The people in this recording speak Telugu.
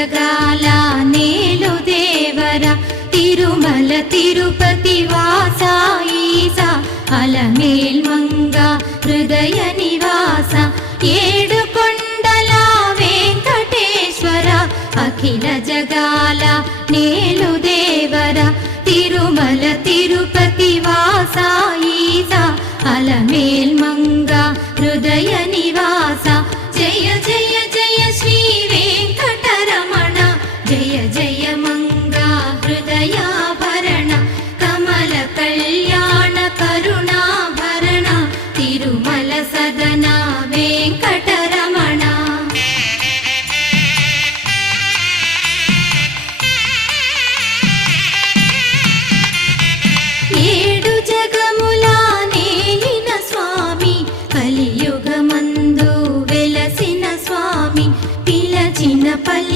జగాల నేలు దేవర తిరుమల తిరుపతి వాస ఈసా అలమేల్ మంగ హృదయ నివాస ఏడు కొండల వెంకటేశ్వర అఖిల జగాల నేలు దేవర తిరుమల తిరుపతి వాస ఈసా అలమేల్ మంగ హృదయ నివాస జయ జయ జయ శ్రీ వెంకటరమణ జయ జయ మంగ హృదయాభరణ కమల కళ్యాణ కరుణాభరణ తిరుమల సదన వెంకటరమణ ఏడు జగముల నేలిన స్వామి కలియుగమందు వెలసిన స్వామి పిలచిన పల్లి